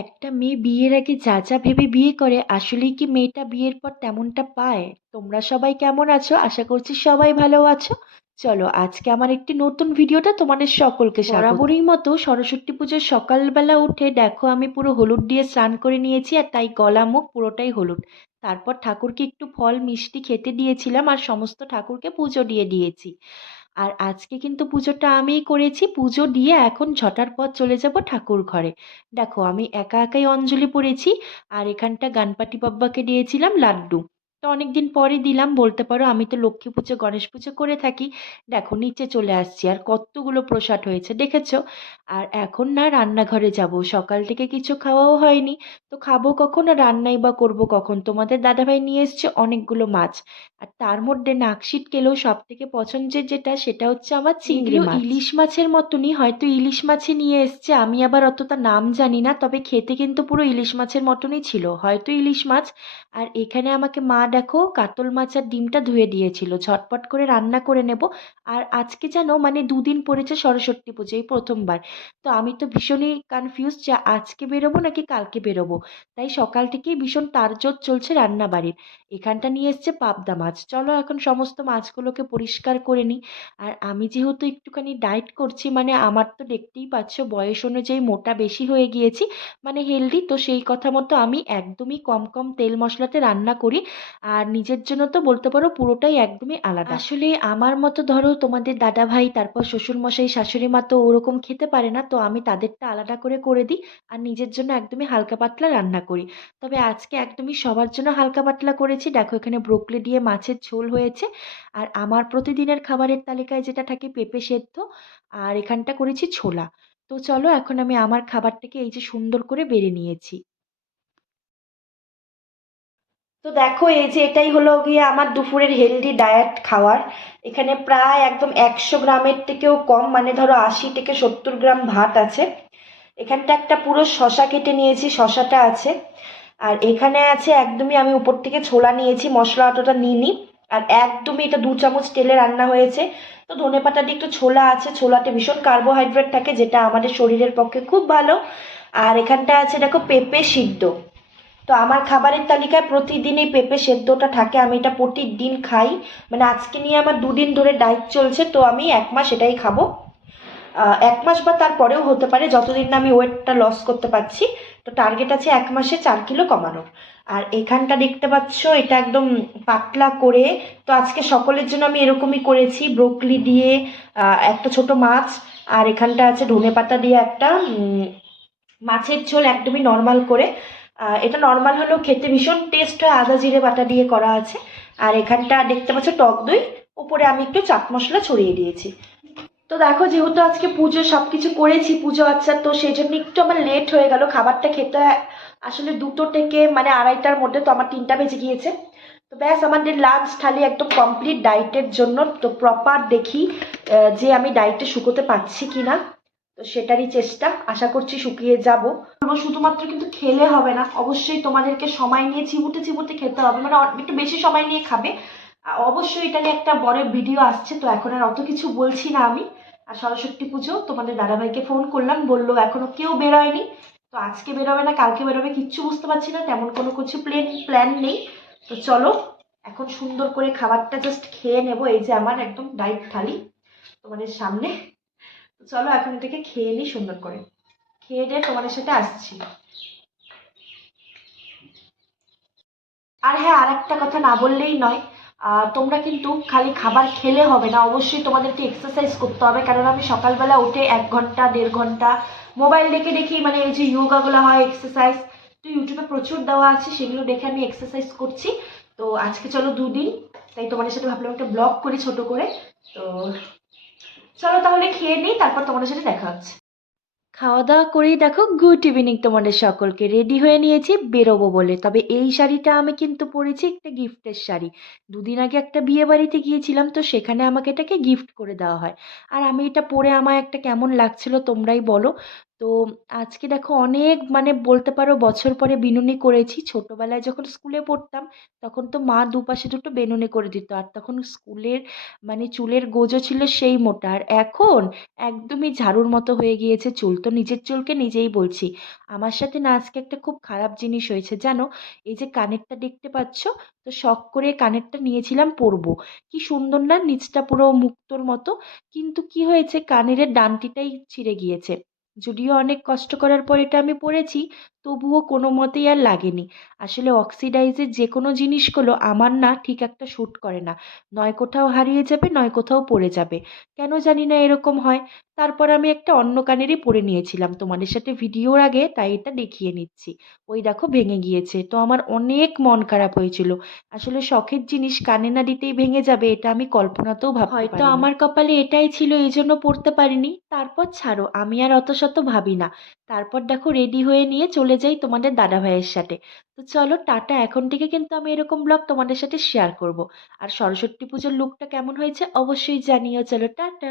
একটা মেয়ে বিয়ের আগে যা যা ভেবে বিয়ে করে আসলেই কি মেয়েটা বিয়ের পর তেমনটা পায়? তোমরা সবাই কেমন আছো? আশা করছি সবাই ভালো আছো। চলো আজকে আমার একটি নতুন ভিডিওটা তোমাদের সকলকে স্বাগত। বরাবরই মতো সরস্বতী পুজোর সকালবেলা উঠে দেখো আমি পুরো হলুদ দিয়ে স্নান করে নিয়েছি, আর তাই গলা মুখ পুরোটাই হলুদ। তারপর ঠাকুরকে একটু ফল মিষ্টি খেতে দিয়েছিলাম আর সমস্ত ঠাকুরকে পুজো দিয়ে দিয়েছি। আর আজকে কিন্তু পুজোটা আমিই করেছি। পুজো দিয়ে এখন ঝটার পর চলে যাব ঠাকুর ঘরে। দেখো আমি একা একাই অঞ্জলি পড়েছি, আর এখানটা গণপতি বাব্বাকে দিয়েছিলাম লাড্ডু। তো অনেকদিন পরে দিলাম বলতে পারো, আমি তো লক্ষ্মী পুজো গণেশ পুজো করে থাকি। দেখো নিচে চলে আসছি, আর কতগুলো প্রসাদ হয়েছে দেখেছো। আর এখন না রান্নাঘরে যাব, সকাল থেকে কিছু খাওয়াও হয়নি। তো খাবো কখন আর রান্নাই বা করবো কখন? তোমাদের দাদাভাই নিয়ে এসছে অনেকগুলো মাছ, আর তার মধ্যে নাক সিটকেলেও সব থেকে পছন্দের যেটা সেটা হচ্ছে আমার চিংড়ি মাছ। ইলিশ মাছের মতনই হয়তো ইলিশ মাছই নিয়ে এসছে, আমি আবার অতটা নাম জানি না, তবে খেতে কিন্তু পুরো ইলিশ মাছের মতনই ছিল, হয়তো ইলিশ মাছ। আর এখানে আমাকে মা দেখো কাতল মাছ আর ডিমটা ধুয়ে দিয়েছিল, ঝটপট করে রান্না করে নেব। আর আজকে যেন মানে দুদিন পড়েছে সরস্বতী পুজো, এই প্রথমবার। তো আমি তো ভীষণই কনফিউজ যে আজকে বেরোবো নাকি কালকে বেরোবো। তাই সকাল থেকেই ভীষণ তাড়জোড় চলছে রান্না বাড়ির। এখানটা নিয়ে এসছে পাবদা মাছ, চলো এখন সমস্ত মাছগুলোকে পরিষ্কার করে নিই। আর আমি যেহেতু একটুখানি ডায়েট করছি, মানে আমার তো দেখতেই পাচ্ছ বয়স অনুযায়ী মোটা বেশি হয়ে গিয়েছি, মানে হেলদি, তো সেই কথা মতো আমি একদমই কম কম তেল মশলাতে রান্না করি। আর নিজের জন্য তো বলতে পারো পুরোটাই একদমই আলাদা। আসলে আমার মতো ধরো তোমাদের দাদা ভাই, তারপর শ্বশুর মশাই শাশুড়ি মা তো ওরকম খেতে পারে না, তো আমি তাদেরটা আলাদা করে করে দিই। আর নিজের জন্য একদমই হালকা পাতলা রান্না করি। তবে আজকে একদমই সবার জন্য হালকা পাতলা করেছি। দেখো এখানে ব্রোকলি দিয়ে মাছের ঝোল হয়েছে। আর আমার প্রতিদিনের খাবারের তালিকায় যেটা থাকে পেঁপে সেদ্ধ, আর এখানটা করেছি ছোলা। তো চলো এখন আমি আমার খাবারটাকে এই যে সুন্দর করে বেড়ে নিয়েছি। তো দেখো এই যে এটাই হলো গিয়ে আমার দুপুরের হেলদি ডায়েট খাওয়ার। এখানে প্রায় একদম 100 গ্রামের থেকেও কম, মানে ধরো 80 থেকে 70 গ্রাম ভাত আছে। এখানটা একটা পুরো শশা কেটে নিয়েছি, শশাটা আছে। আর এখানে আছে একদমই, আমি উপর থেকে ছোলা নিয়েছি, মশলা অতটা নিইনি। আর একদমই এটা 2 চামচ তেলে রান্না হয়েছে। তো ধনেপাতা দিয়ে একটু ছোলা আছে, ছোলাতে ভীষণ কার্বোহাইড্রেট থাকে যেটা আমাদের শরীরের পক্ষে খুব ভালো। আর এখানটা আছে দেখো পেঁপে সিদ্ধ। তো আমার খাবারের তালিকায় প্রতিদিনই পেঁপে সেদ্ধটা থাকে, আমি এটা প্রতিদিন খাই। মানে আজকে নিয়ে আমার 2 দিন ধরে ডায়েট চলছে, তো আমি 1 মাস এটাই খাবো। 1 মাস বা তারপরেও হতে পারে, যতদিন না আমি ওয়েটটা লস করতে পারছি। তো টার্গেট আছে 1 মাসে 4 কিলো কমানোর। আর এখানটা দেখতে পাচ্ছ এটা একদম পাতলা করে। তো আজকে সকলের জন্য আমি এরকমই করেছি, ব্রোকলি দিয়ে একটা ছোট মাছ। আর এখানটা আছে ধনেপাতা দিয়ে একটা মাছের ঝোল, একদমই নর্মাল করে। এটা নর্মাল হলেও খেতে ভীষণ টেস্ট হয়, আদা জিরে বাটা দিয়ে করা আছে। আর এখানটা দেখতে পাচ্ছ টক দই, উপরে আমি একটু চাট মশলা ছড়িয়ে দিয়েছি। তো দেখো যেহেতু আজকে পুজো সব কিছু করেছি পুজো, আচ্ছা, তো সেই জন্য একটু আমার লেট হয়ে গেল খাবারটা খেতে। আসলে 2টো থেকে মানে 2:30টার মধ্যে, তো আমার 3টা বেজে গিয়েছে। তো ব্যাস আমাদের লাঞ্চ থালি একদম কমপ্লিট ডায়েটের জন্য। তো প্রপার দেখি যে আমি ডায়েটে শুকোতে পারছি কিনা। তো সেটারই চেষ্টা, আশা করছি শুকিয়ে যাব। শুধুমাত্র কিন্তু খেলে হবে না, অবশ্যই তোমাদেরকে সময় নিয়ে চিবুতে চিবুতে খেতে হবে, মানে একটু বেশি সময় নিয়ে খাবে। অবশ্যই এটা নিয়ে একটা বড় ভিডিও আসছে, তো এখন আর অত কিছু বলছি না আমি। আর সরস্বতী পুজো তোমাদের দাদাভাইকে ফোন করলাম, বললো এখনো কেউ বেরোয়নি। তো আজকে বেরোবে না কালকে বেরোবে কিচ্ছু বুঝতে পারছি না, তেমন কোনো কিছু প্ল্যান নেই। তো চলো এখন সুন্দর করে খাবারটা জাস্ট খেয়ে নেব। এই যে আমার একদম ডাইট থালি তোমাদের সামনে। তো চলো এখন থেকে খেয়ে নিই সুন্দর করে, খেয়ে দিয়ে তোমাদের সাথে আসছি। আর হ্যাঁ, আর একটা কথা না বললেই নয়, তোমরা কিন্তু খালি খাবার খেলে হবে না, অবশ্যই তোমাদেরকে এক্সারসাইজ করতে হবে। কারণ আমি সকালবেলা উঠে 1 ঘন্টা 1.5 ঘন্টা মোবাইল দেখে দেখি, মানে এই যে যোগাগুলো হয় এক্সারসাইজ, তো ইউটিউবে প্রচুর দেওয়া আছে, সেগুলো দেখে আমি এক্সারসাইজ করছি। তো আজকে চলো 2 দিন, তাই তোমাদের সাথে ভাবলাম একটা ব্লগ করি ছোট করে। তো চলো তাহলে খেয়ে নিই, তারপর তোমাদের সাথে দেখা হচ্ছে। খাওয়া দাওয়া করেই দেখো গুড ইভিনিং তোমাদের সকলকে, রেডি হয়ে নিয়েছি বেরোবো বলে। তবে এই শাড়িটা আমি কিন্তু পরেছি একটা গিফটের শাড়ি। 2 দিন আগে একটা বিয়ে বাড়িতে গিয়েছিলাম, তো সেখানে আমাকে এটাকে গিফট করে দেওয়া হয়। আর আমি এটা পরে আমার একটা কেমন লাগছিল তোমরাই বলো। তো আজকে দেখো অনেক মানে বলতে পারো বছর পরে বিনুনি করেছি। ছোটবেলায় যখন স্কুলে পড়তাম তখন তো মা দুপাশে দুটো বেনুনি করে দিত, আর তখন স্কুলের মানে চুলের গোজো ছিল সেই মোটা, আর এখন একদমই ঝাড়ুর মতো হয়ে গিয়েছে চুল। তো নিজের চুলকে নিজেই বলছি। আমার সাথে না আজকে একটা খুব খারাপ জিনিস হয়েছে জানো। এই যে কানেরটা দেখতে পাচ্ছ, তো শখ করে কানেরটা নিয়েছিলাম পরবো। কি সুন্দর না, নিচটা পুরো মুক্তোর মতো। কিন্তু কি হয়েছে, কানের ডানটিটাই ছিঁড়ে গিয়েছে। যদিও অনেক কষ্ট করার পর এটা আমি পড়েছি, তবুও কোনো মতেই আর লাগেনি। আসলে অক্সিডাইজের যে কোনো জিনিসগুলো আমার না ঠিক একটা শ্যুট করে না। নয় কোথাও হারিয়ে যাবে, নয় কোথাও পড়ে যাবে। কেন জানি না এরকম হয়। তারপর আমি একটা অন্য কানেরই পরে নিয়েছিলাম তোমাদের সাথে ভিডিওর আগে, তাই এটা দেখিয়ে নিচ্ছি। ওই দেখো ভেঙে গিয়েছে, তো আমার অনেক মন খারাপ হয়েছিল। আসলে শখের জিনিস কানে না দিতেই ভেঙে যাবে, এটা আমি কল্পনাতেও ভাবতে পারিনি। হয়তো আমার কপালে এটাই ছিল, এই জন্য পড়তে পারিনি। তারপর ছাড়ো, আমি আর অত শত ভাবি না। তারপর দেখো রেডি হয়ে নিয়ে চলে যাই তোমাদের দাদা ভাইয়ের সাথে। তো চলো টাটা, এখন থেকে কিন্তু আমি এরকম ব্লগ তোমাদের সাথে শেয়ার করব। আর সরস্বতী পুজোর লুকটা কেমন হয়েছে অবশ্যই জানিও। চলো টাটা।